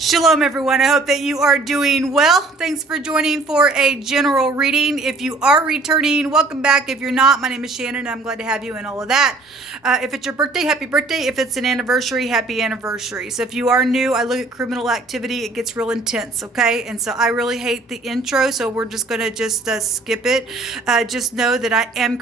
Shalom, everyone. I hope that you are doing well. Thanks for joining for a general reading. If you are returning, welcome back. If you're not, my name is Shannon. I'm glad to have you and all of that. If it's your birthday, happy birthday. If it's an anniversary, happy anniversary. So if you are new, I look at criminal activity. It gets real intense, okay? And so I really hate the intro, so we're just going to just skip it. Just know that I am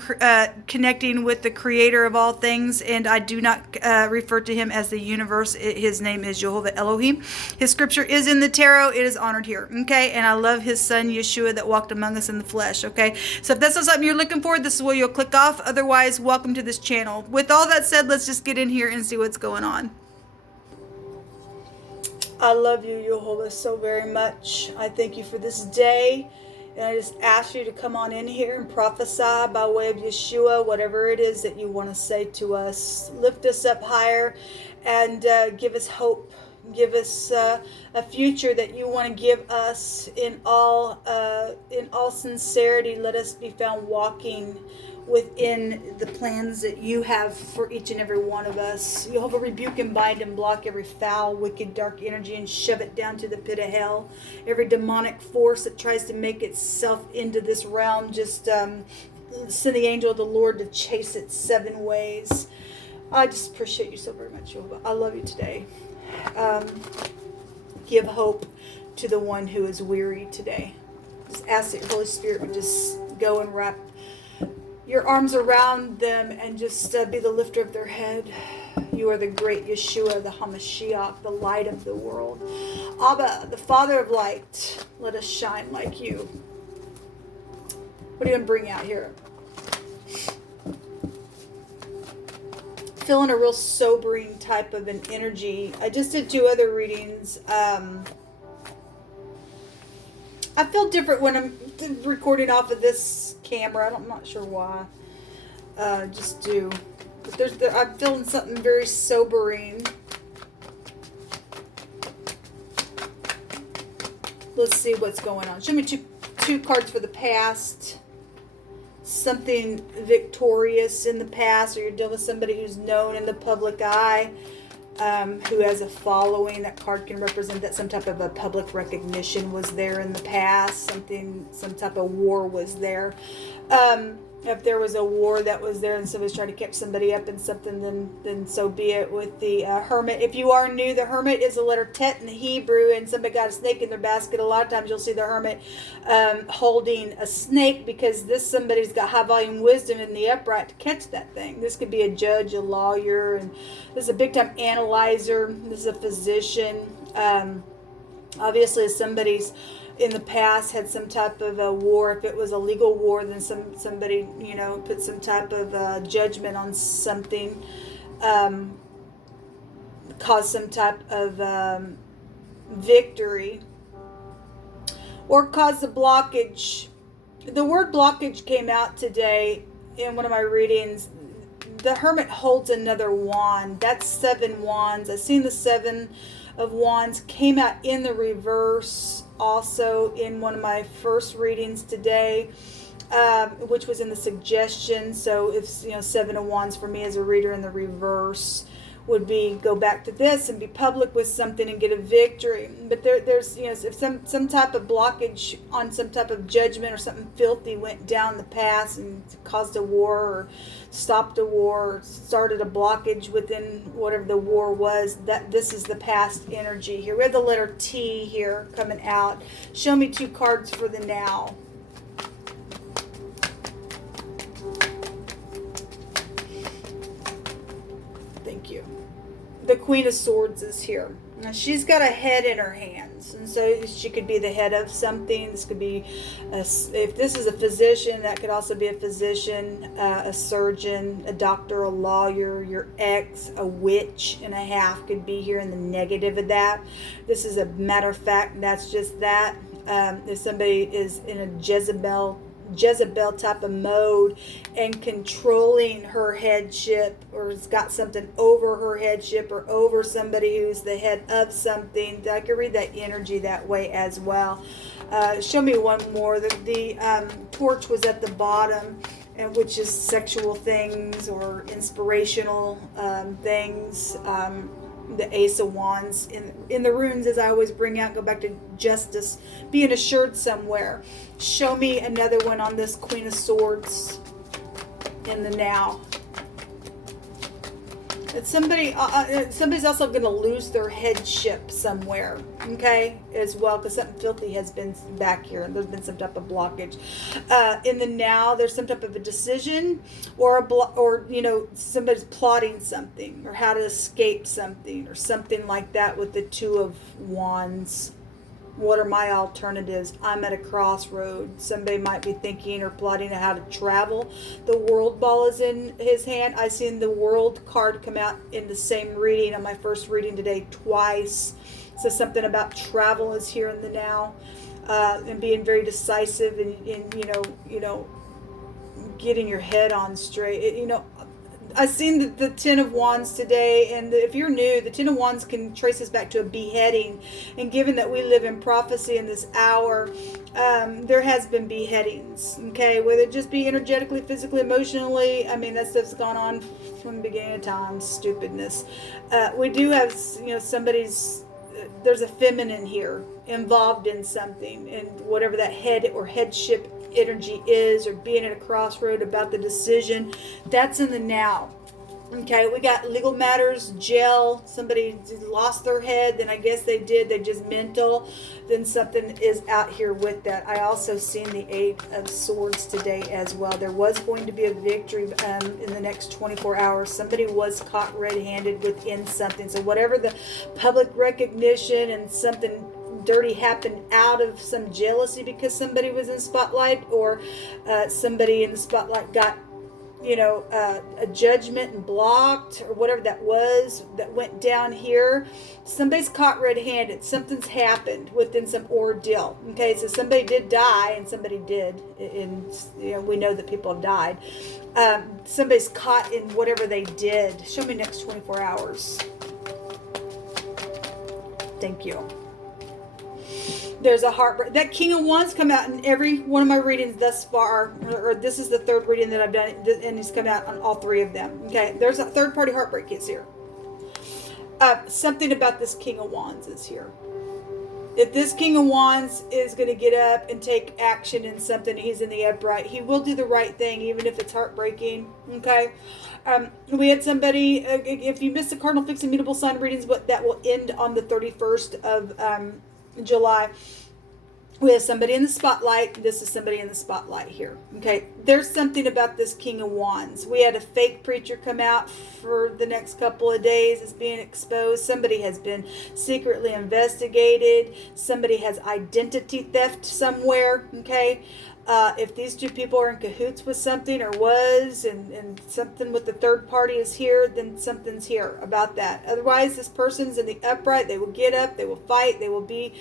connecting with the creator of all things, and I do not refer to him as the universe. His name is Jehovah Elohim. His scripture is in the tarot. It is honored here, okay? And I love his son, Yeshua, that walked among us in the flesh, okay? So if that's not something you're looking for, this is where you'll click off. Otherwise, welcome to this channel. With all that said, let's just get in here and see what's going on. I love you, Jehovah, so very much. I thank you for this day. And I just ask you to come on in here and prophesy by way of Yeshua, whatever it is that you want to say to us. Lift us up higher and give us hope. Give us a future that you want to give us in all sincerity. Let us be found walking within the plans that you have for each and every one of us. You'll have a rebuke and bind and block every foul, wicked, dark energy and shove it down to the pit of hell. Every demonic force that tries to make itself into this realm, just send the angel of the Lord to chase it 7 ways. I just appreciate you so very much, Jehovah. I love you today. Give hope to the one who is weary today. Just ask that your Holy Spirit would just go and wrap your arms around them and just be the lifter of their head. You are the great Yeshua, the Hamashiach, the light of the world. Abba, the Father of light, let us shine like you. What are you going to bring out here? Feeling a real sobering type of an energy. I just did 2 other readings. I feel different when I'm recording off of this camera. I'm not sure why. Just do. But I'm feeling something very sobering. Let's see what's going on. Show me two cards for the past. Something victorious in the past, or you're dealing with somebody who's known in the public eye, who has a following. That card can represent that some type of a public recognition was there in the past. Some type of war was there. If there was a war that was there and somebody's trying to catch somebody up in something, then so be it. With the hermit, if you are new, the hermit is the letter Tet in the Hebrew, and somebody got a snake in their basket. A lot of times you'll see the hermit holding a snake, because somebody's got high volume wisdom in the upright to catch that thing. This could be a judge, a lawyer, and this is a big time analyzer. This is a physician. Obviously, if somebody's in the past had some type of a war, if it was a legal war, then somebody, put some type of judgment on something, caused some type of victory, or caused a blockage. The word blockage came out today in one of my readings. The hermit holds another wand. That's 7 wands. I've seen the 7 of wands came out in the reverse also in one of my first readings today, which was in the suggestion. So if 7 of wands for me as a reader in the reverse would be go back to this and be public with something and get a victory. But there's if some type of blockage on some type of judgment or something filthy went down the path and caused a war, or stopped a war, or started a blockage within whatever the war was, that this is the past energy here. We have the letter T here coming out. Show me 2 cards for the now. Thank you. The Queen of Swords is here. Now she's got a head in her hands, and so she could be the head of something. This could be, if this is a physician, that could also be a physician, a surgeon, a doctor, a lawyer, your ex, a witch and a half could be here in the negative of that. This is a matter of fact, that's just that. If somebody is in a Jezebel type of mode and controlling her headship, or has got something over her headship, or over somebody who's the head of something, I can read that energy that way as well. Show me one more. The torch was at the bottom, and which is sexual things or inspirational things. the Ace of Wands in the runes, as I always bring out, go back to justice, being assured somewhere. Show me another one on this Queen of Swords in the now. It's somebody, somebody's also going to lose their headship somewhere, okay, as well, because something filthy has been back here, and there's been some type of blockage. In the now, there's some type of a decision, or you know, somebody's plotting something, or how to escape something, or something like that with the Two of Wands. What are my alternatives? I'm at a crossroad. Somebody might be thinking or plotting how to travel. The World ball is in his hand. I seen the World card come out in the same reading on my first reading today twice. So something about travel is here in the now, and being very decisive, and you know, getting your head on straight. You know, I seen the Ten of Wands today, and if you're new, the Ten of Wands can trace us back to a beheading. And given that we live in prophecy in this hour, there has been beheadings, okay? Whether it just be energetically, physically, emotionally, I mean, that stuff's gone on from the beginning of time, stupidness. We do have, you know, there's a feminine here involved in something, and whatever that head or headship energy is, or being at a crossroad about the decision, that's in the now. Okay, we got legal matters, jail, somebody lost their head, then I guess they just mental, then something is out here with that. I also seen the Eight of Swords today as well. There was going to be a victory in the next 24 hours. Somebody was caught red-handed within something. So whatever the public recognition, and something dirty happened out of some jealousy because somebody was in spotlight, or somebody in the spotlight got, you know, a judgment and blocked, or whatever that was that went down here. Somebody's caught red-handed. Something's happened within some ordeal. Okay, so somebody did die, and somebody did, and you know, we know that people have died. Somebody's caught in whatever they did. Show me next 24 hours. Thank you. There's a heartbreak. That King of Wands come out in every one of my readings thus far, or this is the third reading that I've done, and he's come out on all three of them. Okay, there's a third party heartbreak is here. Something about this King of Wands is here. If this King of Wands is going to get up and take action in something, he's in the upright. He will do the right thing, even if it's heartbreaking. Okay. We had somebody, if you missed the Cardinal Fixed and Mutable Sign readings, but that will end on the 31st of July. We have somebody in the spotlight. This is somebody in the spotlight here. Okay, there's something about this King of Wands. We had a fake preacher come out for the next couple of days. It's being exposed. Somebody has been secretly investigated. Somebody has identity theft somewhere. Okay, if these two people are in cahoots with something, or was, and something with the third party is here, then something's here about that. Otherwise, this person's in the upright. They will get up, they will fight, they will be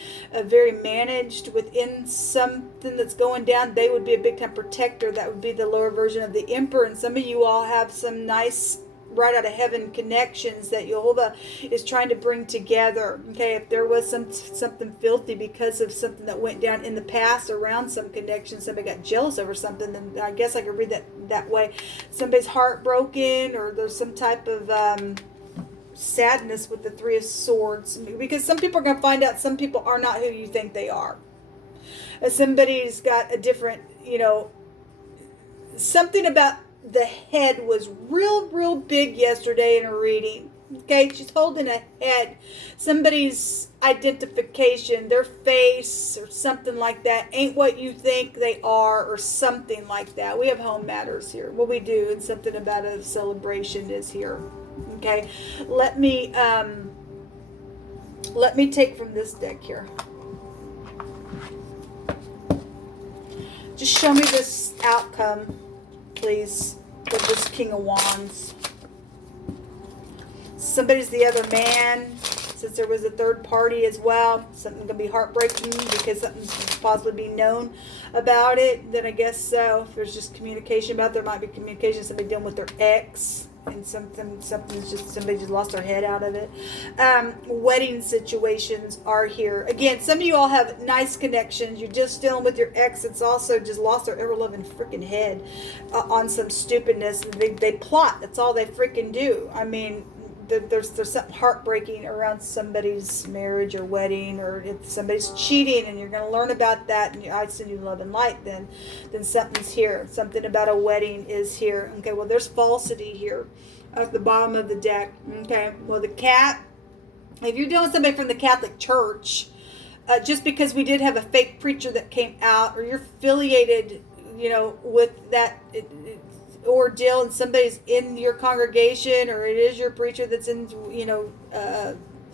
very managed within something that's going down. They would be a big time protector. That would be the lower version of the Emperor. And some of you all have some nice right out of heaven connections that Jehovah is trying to bring together. Okay, if there was something filthy because of something that went down in the past around some connection, somebody got jealous over something, then I guess I could read that way. Somebody's heartbroken, or there's some type of sadness with the Three of Swords, because some people are going to find out some people are not who you think they are. Somebody's got a different, you know, something about the head was real big yesterday in a reading. Okay, she's holding a head. Somebody's identification, their face or something like that ain't what you think they are, or something like that. We have home matters here. What we do, and something about a celebration is here. Okay, let me take from this deck here. Just show me this outcome, please, with this King of Wands. Somebody's the other man, since there was a third party as well. Something going to be heartbreaking because something's possibly be known about it. Then I guess so. If there's just communication about it, there might be communication, somebody dealing with their ex, and something's just, somebody just lost their head out of it. Wedding situations are here. Again, some of you all have nice connections. You're just dealing with your ex that's also just lost their ever-loving freaking head on some stupidness. They plot. That's all they freaking do. I mean, there's something heartbreaking around somebody's marriage or wedding, or if somebody's cheating and you're going to learn about that, and I send you love and light, then something's here. Something about a wedding is here. Okay, well, there's falsity here at the bottom of the deck. Okay, well, the cat, if you're dealing with somebody from the Catholic Church, just because we did have a fake preacher that came out, or you're affiliated, with that ordeal, and somebody's in your congregation, or it is your preacher that's in,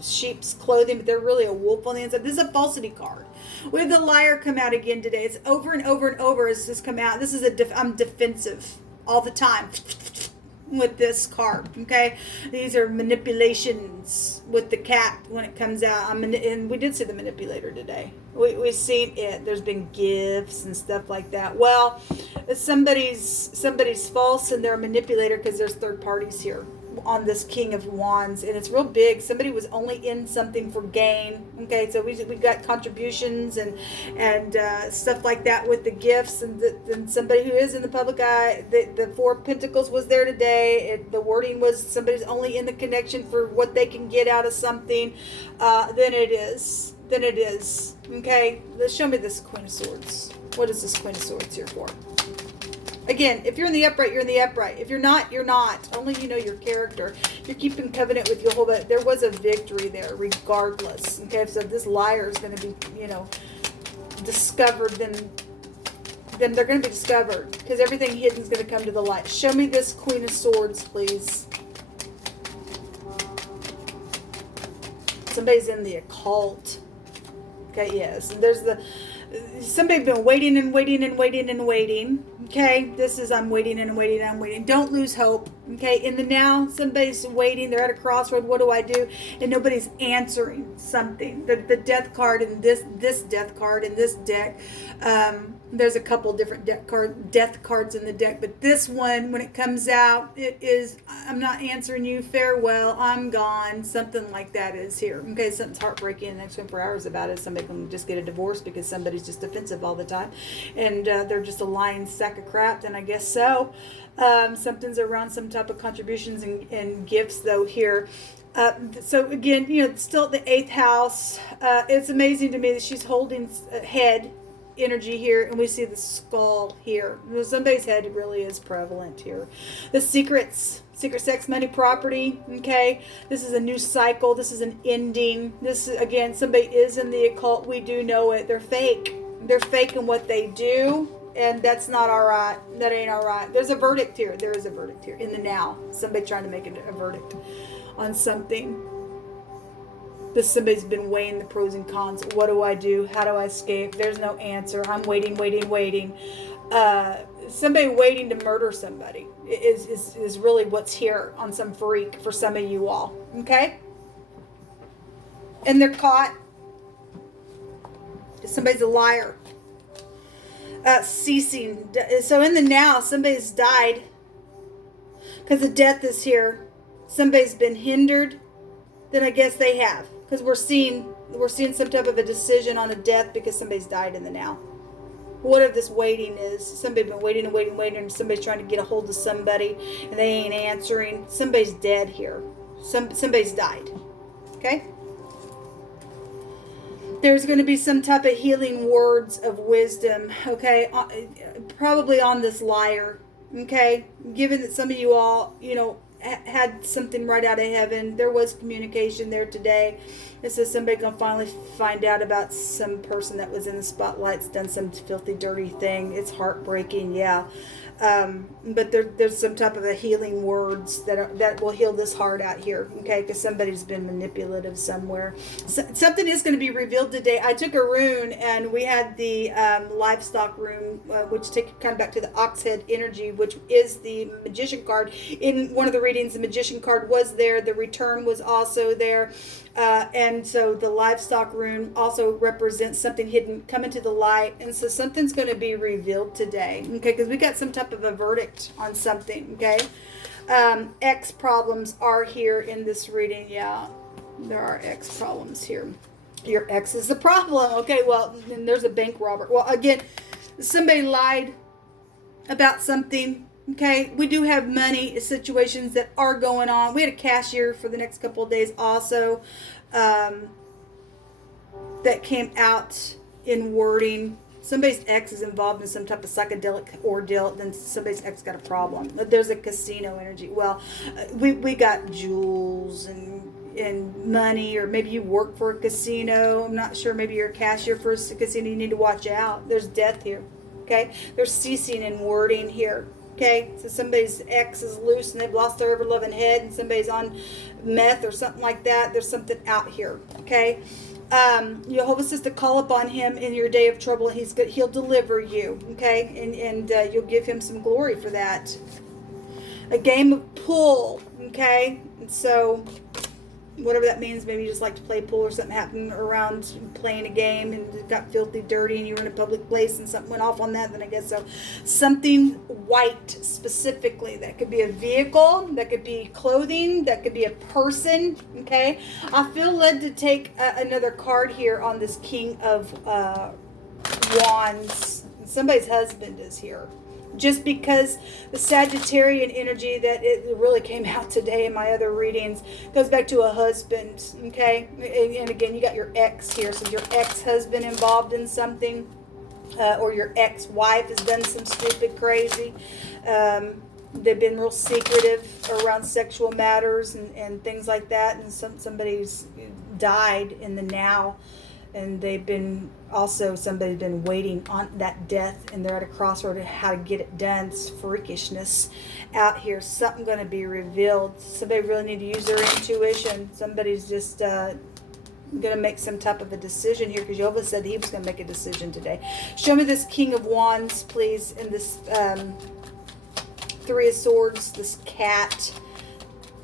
sheep's clothing, but they're really a wolf on the inside. This is a falsity card. We have the liar come out again today. It's over and over and over as this come out. This is I'm defensive all the time with this card. Okay, these are manipulations with the cat when it comes out. And we did see the manipulator today. We've seen it. There's been gifts and stuff like that. Well, somebody's false and they're a manipulator because there's third parties here on this King of Wands, and it's real big. Somebody was only in something for gain. Okay, so we got contributions and stuff like that with the gifts, and then somebody who is in the public eye. The Four of Pentacles was there today. The wording was somebody's only in the connection for what they can get out of something. Then it is. Okay, let's show me this Queen of Swords. What is this Queen of Swords here for? Again, if you're in the upright, you're in the upright. If you're not, you're not. Only you know your character. If you're keeping covenant with Jehovah, there was a victory there, regardless. Okay, so if this liar is going to be, discovered, then they're going to be discovered, because everything hidden is going to come to the light. Show me this Queen of Swords, please. Somebody's in the occult. Okay, yes. And there's somebody's been waiting and waiting and waiting and waiting. Okay, this is I'm waiting and waiting and I'm waiting. Don't lose hope. Okay, in the now, somebody's waiting. They're at a crossroad. What do I do? And nobody's answering something. The death card and this death card in this deck. There's a couple different death cards in the deck, but this one, when it comes out, it is I'm not answering you. Farewell. I'm gone. Something like that is here. Okay, something's heartbreaking in the next 24 hours about it. Somebody can just get a divorce because somebody's just defensive all the time, and they're just a lying sack of crap. Then I guess so. Something's around some type of contributions and gifts though here. So again, still the 8th house. It's amazing to me that she's holding head energy here, and we see the skull here. Somebody's head really is prevalent here. The secret sex, money, property. Okay, this is a new cycle. This is an ending. This is, again, somebody is in the occult. We do know it. They're fake in what they do, and that's not all right. That ain't all right. There's a verdict here. There is a verdict here in the now. Somebody trying to make a verdict on something. Somebody's been weighing the pros and cons. What do I do? How do I escape? There's no answer. I'm waiting. Somebody waiting to murder somebody is really what's here on some freak for some of you all. Okay? And they're caught. Somebody's a liar. Ceasing. So in the now, somebody's died because the death is here. Somebody's been hindered. Then I guess they have. Because we're seeing some type of a decision on a death because somebody's died in the now. What if this waiting is? Somebody's been waiting and somebody's trying to get a hold of somebody and they ain't answering. Somebody's dead here. Somebody's died. Okay? There's going to be some type of healing words of wisdom. Okay? Probably on this liar. Okay? Given that some of you all, had something right out of heaven. There was communication there today. It says somebody gonna finally find out about some person that was in the spotlight's done some filthy, dirty thing. It's heartbreaking, yeah. But there's some type of a healing words that will heal this heart out here, okay? Because somebody's been manipulative somewhere. Something is going to be revealed today. I took a rune, and we had the livestock rune, which take kind of back to the ox head energy, which is the magician card. In one of the readings, the magician card was there. The return was also there. And so the livestock rune also represents something hidden coming to the light, and so something's going to be revealed today, okay? Because we got some type of a verdict on something, okay? X problems are here in this reading. Yeah, there are X problems here. Your ex is the problem, okay? Well, then there's a bank robber. Well, again, somebody lied about something. Okay, we do have money situations that are going on. We had a cashier for the next couple of days also that came out in wording. Somebody's ex is involved in some type of psychedelic ordeal, then somebody's ex got a problem. There's a casino energy. Well, we got jewels and money, or maybe you work for a casino. I'm not sure. Maybe you're a cashier for a casino. You need to watch out. There's death here. Okay, there's ceasing in wording here. Okay, so somebody's ex is loose and they've lost their ever-loving head, and somebody's on meth or something like that. There's something out here. Okay. Jehovah says to call upon him in your day of trouble. He's good. He'll deliver you. Okay. And you'll give him some glory for that. A game of pool. Okay. And so whatever that means, maybe you just like to play pool, or something happened around playing a game and it got filthy dirty and you were in a public place and something went off on that, then I guess so. Something white specifically. That could be a vehicle, that could be clothing, that could be a person. Okay, I feel led to take another card here on this King of Wands. Somebody's husband is here. Just because the Sagittarian energy that it really came out today in my other readings goes back to a husband, okay? And again, you got your ex here. So your ex-husband involved in something, or your ex-wife has done some stupid crazy. They've been real secretive around sexual matters and things like that. And somebody's died in the now. And they've been somebody's been waiting on that death, and they're at a crossroad of how to get it done. It's freakishness out here. Something going to be revealed. Somebody really need to use their intuition. Somebody's just going to make some type of a decision here, because Jehovah said he was going to make a decision today. Show me this King of Wands, please, and this Three of Swords, this cat,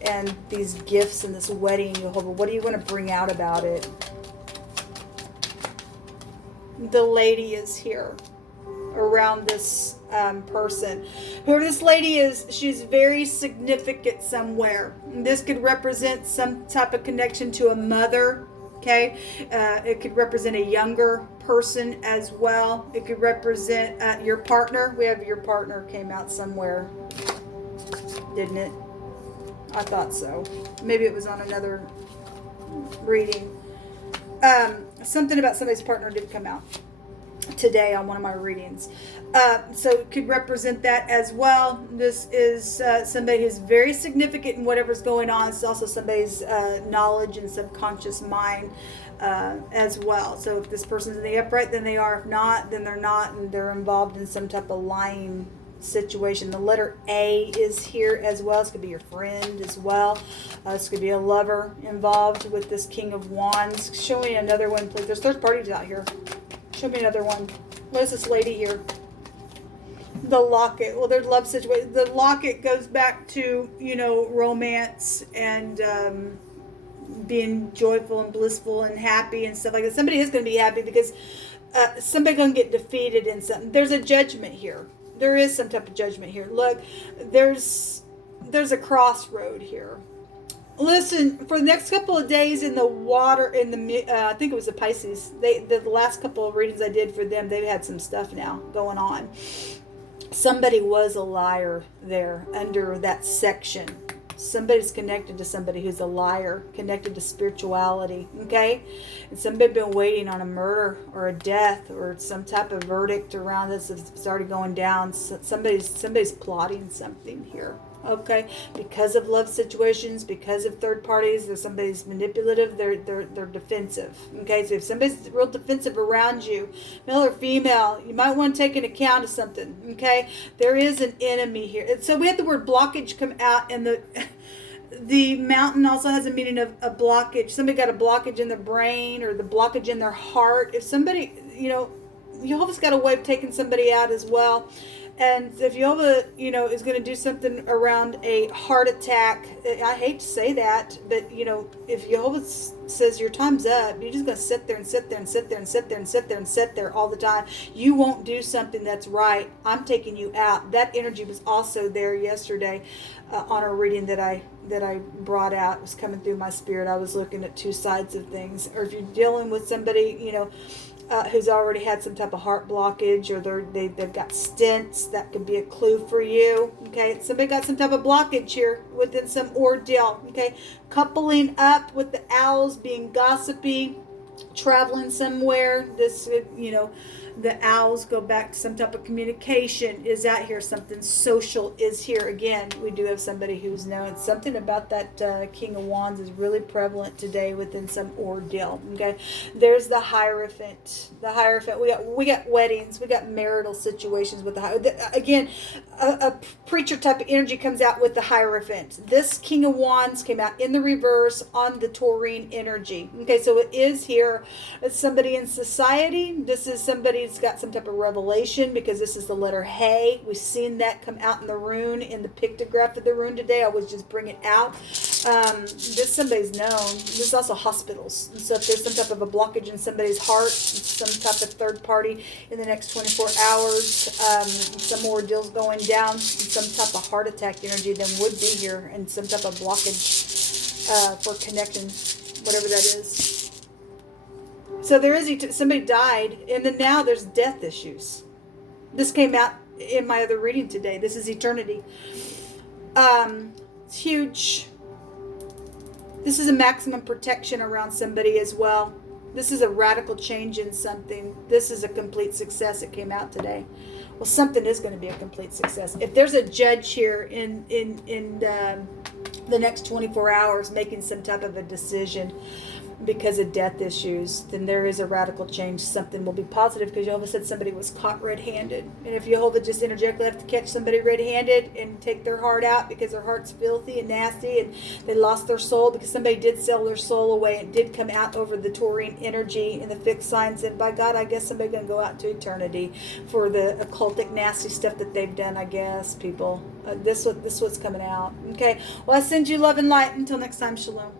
and these gifts and this wedding, Jehovah. What do you want to bring out about it? The lady is here around this person. Whoever this lady is, she's very significant somewhere. This could represent some type of connection to a mother. Okay, it could represent a younger person as well. It could represent your partner. We have your partner came out somewhere, didn't it? I thought so. Maybe it was on another reading. Something about somebody's partner did come out today on one of my readings. So it could represent that as well. This is somebody who's very significant in whatever's going on. It's also somebody's knowledge and subconscious mind as well. So if this person's in the upright, then they are. If not, then they're not, and they're involved in some type of lying situation. The letter A is here as well. This could be your friend as well. This could be a lover involved with this King of Wands. Show me another one, please. There's third parties out here. Show me another one. What is this lady here? The locket. Well, there's love situation. The locket goes back to, romance and being joyful and blissful and happy and stuff like that. Somebody is going to be happy because somebody's going to get defeated in something. There's a judgment here. There is some type of judgment here. Look, there's a crossroad here. Listen, for the next couple of days in the water, I think it was the Pisces, the last couple of readings I did for them, they've had some stuff now going on. Somebody was a liar there under that section. Somebody's connected to somebody who's a liar, connected to spirituality, okay? And somebody's been waiting on a murder or a death or some type of verdict around this. It's already going down. Somebody's plotting something here, okay? Because of love situations, because of third parties, if somebody's manipulative, they're defensive, okay? So if somebody's real defensive around you, male or female, you might want to take an account of something, okay? There is an enemy here. And so we had the word blockage come out, and the mountain also has a meaning of a blockage. Somebody got a blockage in their brain or the blockage in their heart. If somebody, Jehovah's got a way of taking somebody out as well. And if Jehovah, is going to do something around a heart attack, I hate to say that, but, if Jehovah says your time's up, you're just going to sit there and sit there and sit there and sit there and sit there and sit there all the time. You won't do something that's right. I'm taking you out. That energy was also there yesterday on a reading that I brought out. It was coming through my spirit. I was looking at two sides of things. Or if you're dealing with somebody, who's already had some type of heart blockage, or they've got stents. That could be a clue for you. Okay, somebody got some type of blockage here within some ordeal. Okay, coupling up with the owls, being gossipy, traveling somewhere. This, you know, the owls go back to some type of communication is out here. Something social is here. Again, we do have somebody who's known. Something about that King of Wands is really prevalent today within some ordeal. Okay, there's the Hierophant. The Hierophant. We got weddings. We got marital situations with again, a preacher type of energy comes out with the Hierophant. This King of Wands came out in the reverse on the taurine energy. Okay, so it is here. It's somebody in society. This is somebody that's got some type of revelation, because this is the letter Hey. We've seen that come out in the rune, in the pictograph of the rune today. I was just bringing it out. This somebody's known. There's also hospitals. And so if there's some type of a blockage in somebody's heart, some type of third party in the next 24 hours, some more deals going down, some type of heart attack energy then would be here, and some type of blockage for connection, whatever that is. So there is, somebody died, and then now there's death issues. This came out in my other reading today. This is eternity. It's huge. This is a maximum protection around somebody as well. This is a radical change in something. This is a complete success. It came out today. Well, something is going to be a complete success. If there's a judge here in the next 24 hours making some type of a decision because of death issues, then there is a radical change. Something will be positive, because Jehovah said somebody was caught red-handed. And if Jehovah just energetically have to catch somebody red-handed and take their heart out because their heart's filthy and nasty and they lost their soul, because somebody did sell their soul away, and did come out over the taurine energy and the fixed signs, and by God, I guess somebody's going to go out to eternity for the occultic nasty stuff that they've done, I guess, people. This what's coming out. Okay, well, I send you love and light. Until next time, shalom.